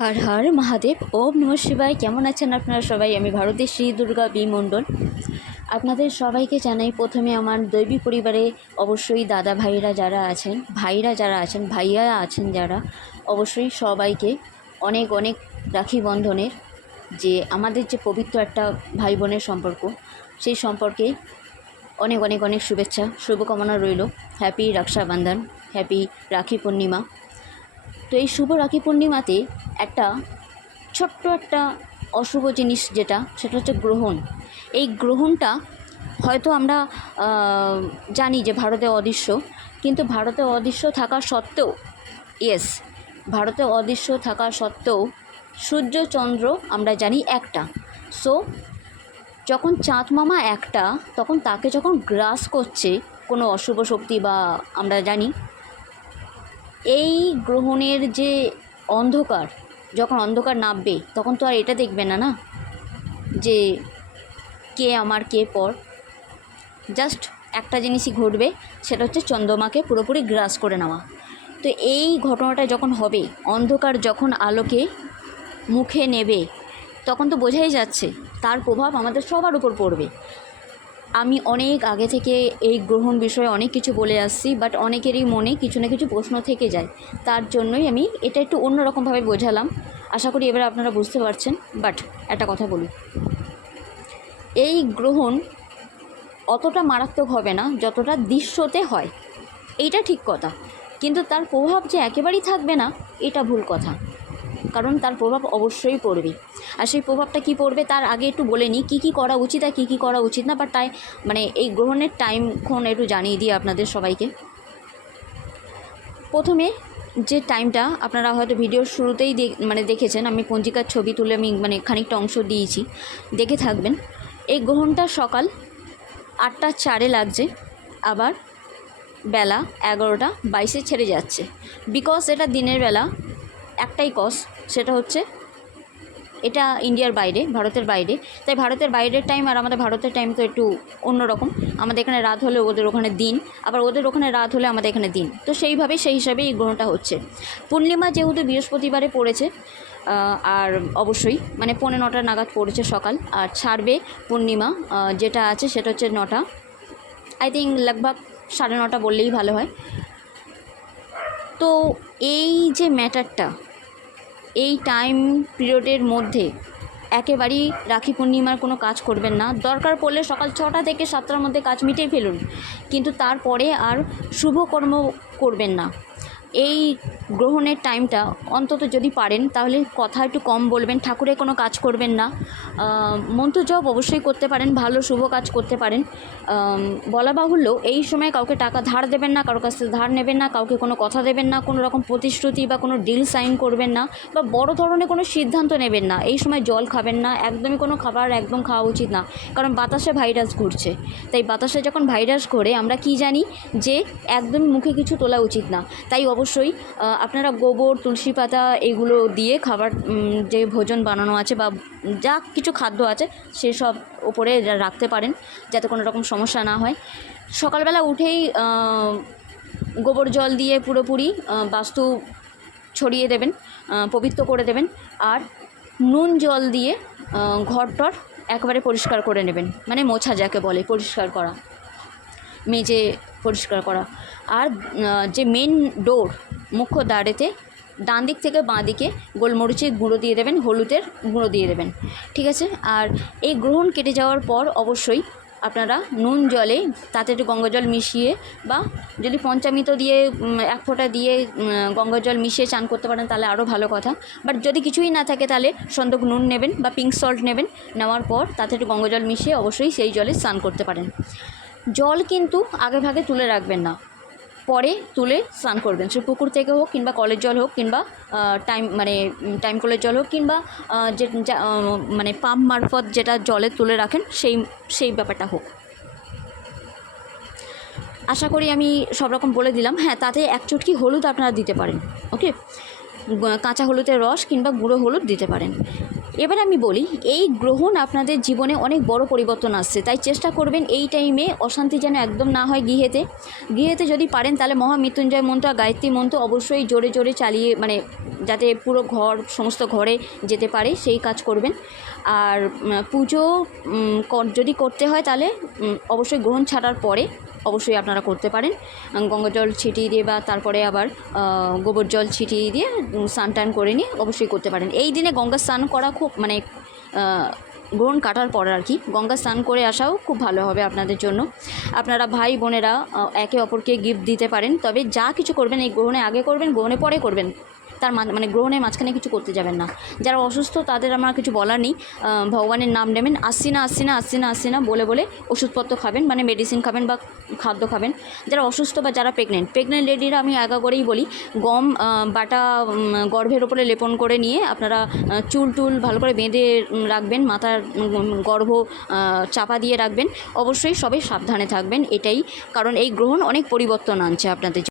হর হর মহাদেব, ওম নমঃ শিবায়। কেমন আছেন আপনারা সবাই? আমি ভারতের শ্রী দুর্গা বি মণ্ডল। আপনাদের সবাইকে জানাই প্রথমে আমার দৈবী পরিবারে অবশ্যই দাদা ভাইরা যারা আছেন, ভাইয়া আছেন যারা, অবশ্যই সবাইকে অনেক অনেক রাখি বন্ধনের যে আমাদের যে পবিত্র একটা ভাই বোনের সম্পর্ক, সেই সম্পর্কে অনেক অনেক অনেক শুভেচ্ছা, শুভকামনা রইল। Happy Rakshabandhan, happy Rakhi Purnima. তো এই শুভ রাখি পূর্ণিমাতে একটা ছোট্ট একটা অশুভ জিনিস সেটা হচ্ছে গ্রহণ। এই গ্রহণটা হয়তো আমরা জানি যে ভারতে অদৃশ্য, কিন্তু ভারতে অদৃশ্য থাকা সত্ত্বেও ভারতে অদৃশ্য থাকা সত্ত্বেও সূর্য চন্দ্র আমরা জানি একটা। সো যখন চাঁদ মামা একটা, তখন তাকে যখন গ্রাস করছে কোনো অশুভ শক্তি, বা আমরা জানি এই গ্রহণের যে অন্ধকার, যখন অন্ধকার নামবে তখন তো আর এটা দেখবে না না যে কে আমার কে পর। জাস্ট একটা জিনিসই ঘটবে, সেটা হচ্ছে চন্দ্রমাকে পুরোপুরি গ্রাস করে নেওয়া। তো এই ঘটনাটা যখন হবে, অন্ধকার যখন আলোকে মুখে নেবে, তখন তো বোঝাই যাচ্ছে তার প্রভাব আমাদের সবার উপর পড়বে। আমি অনেক আগে থেকে এই গ্রহণ বিষয়ে অনেক কিছু বলে আসছি, বাট অনেকেরই মনে কিছু না কিছু প্রশ্ন থেকে যায়। তার জন্যই আমি এটা একটু অন্যরকমভাবে বোঝালাম। আশা করি এবারে আপনারা বুঝতে পারছেন। বাট একটা কথা বলি, এই গ্রহণ অতটা মারাত্মক হবে না যতটা দৃশ্যতে হয়, এইটা ঠিক কথা। কিন্তু তার প্রভাব যে একেবারেই থাকবে না, এটা ভুল কথা, কারণ তার প্রভাব অবশ্যই পড়বে। আর সেই প্রভাবটা কী পড়বে তার আগে একটু বলে নিই কী কী করা উচিত আর কী কী করা উচিত না। বাট তাই এই গ্রহণের টাইমক্ষণ একটু জানিয়ে দিই আপনাদের সবাইকে। প্রথমে যে টাইমটা আপনারা হয়তো ভিডিওর শুরুতেই দেখেছেন, আমি পঞ্জিকার ছবি তুলে আমি খানিকটা অংশ দিয়েছি, দেখে থাকবেন। এই গ্রহণটা সকাল 8:04 লাগছে, আবার বেলা 11:22 ছেড়ে যাচ্ছে। বিকজ এটা দিনের বেলা, একটাই কজ, সেটা হচ্ছে এটা ইন্ডিয়ার বাইরে, ভারতের বাইরে। তাই ভারতের বাইরের টাইম আর আমাদের ভারতের টাইম তো একটু অন্যরকম। আমাদের এখানে রাত হলে ওদের ওখানে দিন, আবার ওদের ওখানে রাত হলে আমাদের এখানে দিন। তো সেই হিসাবে এই গ্রহণটা হচ্ছে। পূর্ণিমা যেহেতু বৃহস্পতিবারে পড়েছে, আর অবশ্যই 9:45 নাগাদ পড়েছে সকাল, আর ছাড়বে পূর্ণিমা যেটা আছে সেটা হচ্ছে 9টা, আই থিঙ্ক লগভগ 9:30 বললেই ভালো হয়। তো এই যে ম্যাটারটা, এই টাইম পিরিয়ডের মধ্যে একেবারেই রাখি পূর্ণিমার কোনো কাজ করবেন না। দরকার পড়লে সকাল 6টা থেকে 7টার মধ্যে কাজ মিটিয়ে ফেলুন, কিন্তু তারপরে আর শুভকর্ম করবেন না। এই গ্রহণের টাইমটা অন্তত যদি পারেন তাহলে কথা একটু কম বলবেন, ঠাকুরের কোনো কাজ করবেন না। মন্ত্র জপ অবশ্যই করতে পারেন, ভালো শুভ কাজ করতে পারেন। বলা বাহুল্য, এই সময় কাউকে টাকা ধার দেবেন না, কারোর কাছ থেকে ধার নেবেন না, কাউকে কোনো কথা দেবেন না, কোনো রকম প্রতিশ্রুতি বা কোনো ডিল সাইন করবেন না, বা বড় ধরনের কোনো সিদ্ধান্ত নেবেন না। এই সময় জল খাবেন না, একদমই কোনো খাবার একদম খাওয়া উচিত না, কারণ বাতাসে ভাইরাস ঘুরছে। তাই বাতাসে যখন ভাইরাস ঘোরে আমরা কি জানি যে একদমই মুখে কিছু তোলা উচিত না। তাই অবশ্যই আপনারা গোবর, তুলসী পাতা এগুলো দিয়ে খাবার, যে ভোজন বানানো আছে বা যা কিছু খাদ্য আছে সেসব ওপরে রাখতে পারেন, যাতে কোনো রকম সমস্যা না হয়। সকালবেলা উঠেই গোবর জল দিয়ে পুরোপুরি বাস্তু ছড়িয়ে দেবেন, পবিত্র করে দেবেন। আর নুন জল দিয়ে ঘরটর একেবারে পরিষ্কার করে নেবেন, মোছা যাকে বলে, পরিষ্কার করা, মেজে পরিষ্কার করা। আর যে মেন ডোর, মুখ্য দ্বারেতে ডান দিক থেকে বাঁ দিকে গোলমরিচের গুঁড়ো দিয়ে দেবেন, হলুদের গুঁড়ো দিয়ে দেবেন, ঠিক আছে। আর এই গ্রহণ কেটে যাওয়ার পর অবশ্যই আপনারা নুন জলে তাতে একটু গঙ্গাজল মিশিয়ে, বা যদি পঞ্চামৃত দিয়ে 1 ফোঁটা দিয়ে গঙ্গাজল মিশিয়ে চান করতে পারেন তাহলে আরও ভালো কথা। বাট যদি কিছুই না থাকে তাহলে সন্দক নুন নেবেন বা পিঙ্ক সল্ট নেবেন, নেওয়ার পর তাতে একটু গঙ্গাজল মিশিয়ে অবশ্যই সেই জলে স্নান করতে পারেন। জল কিন্তু আগে ভাগে তুলে রাখবেন না, পরে তুলে স্নান করবেন। সে পুকুর থেকে হোক, কিংবা কলের জল হোক, কিংবা টাইম কলের জল হোক, কিংবা যে পাম্প মারফত যেটা জলে তুলে রাখেন সেই ব্যাপারটা হোক। আশা করি আমি সব রকম বলে দিলাম। হ্যাঁ, তাতে 1 চুটকি হলুদ আপনারা দিতে পারেন, ওকে, কাঁচা হলুদের রস কিংবা গুঁড়ো হলুদ দিতে পারেন। এবার আমি বলি, এই গ্রহণ আপনাদের জীবনে অনেক বড় পরিবর্তন আসছে, তাই চেষ্টা করবেন এই টাইমে অশান্তি যেন একদম না হয় গৃহেতে যদি পারেন তাহলে মহামৃত্যুঞ্জয় মন্ত্র আর গায়ত্রী মন্ত্র অবশ্যই জোরে জোরে চালিয়ে, মানে যাতে পুরো ঘর সমস্ত ঘরে যেতে পারে সেই কাজ করবেন। আর পুজো যদি করতে হয় তাহলে অবশ্যই গ্রহণ ছাড়ার পরে অবশ্যই আপনারা করতে পারেন, গঙ্গা জল ছিটিয়ে দিয়ে বা তারপরে আবার গোবর জল ছিটিয়ে দিয়ে স্নান টান করে নিয়ে অবশ্যই করতে পারেন। এই দিনে গঙ্গা স্নান করা খুব মানে গ্রহণ কাটার পর আর কি গঙ্গা স্নান করে আসাও খুব ভালো হবে আপনাদের জন্য। আপনারা ভাই বোনেরা একে অপরকে গিফট দিতে পারেন, তবে যা কিছু করবেন এই গ্রহণে আগে করবেন, গ্রহণে পরে করবেন, তার মানে গ্রহণের মাঝখানে কিছু করতে যাবেন না। যারা অসুস্থ তাদের আমার কিছু বলার নেই, ভগবানের নাম নেবেন, আসছি না বলে বলে ওষুধপত্র খাবেন, মানে মেডিসিন খাবেন বা খাদ্য খাবেন। যারা অসুস্থ বা যারা প্রেগনেন্ট লেডিরা আমি আগা করেই বলি, গম বাটা গর্ভের ওপরে লেপন করে নিয়ে আপনারা চুল ভালো করে বেঁধে রাখবেন, মাথার গর্ভ চাপা দিয়ে রাখবেন। অবশ্যই সবাই সাবধানে থাকবেন এটাই, কারণ এই গ্রহণ অনেক পরিবর্তন আনছে আপনাদের।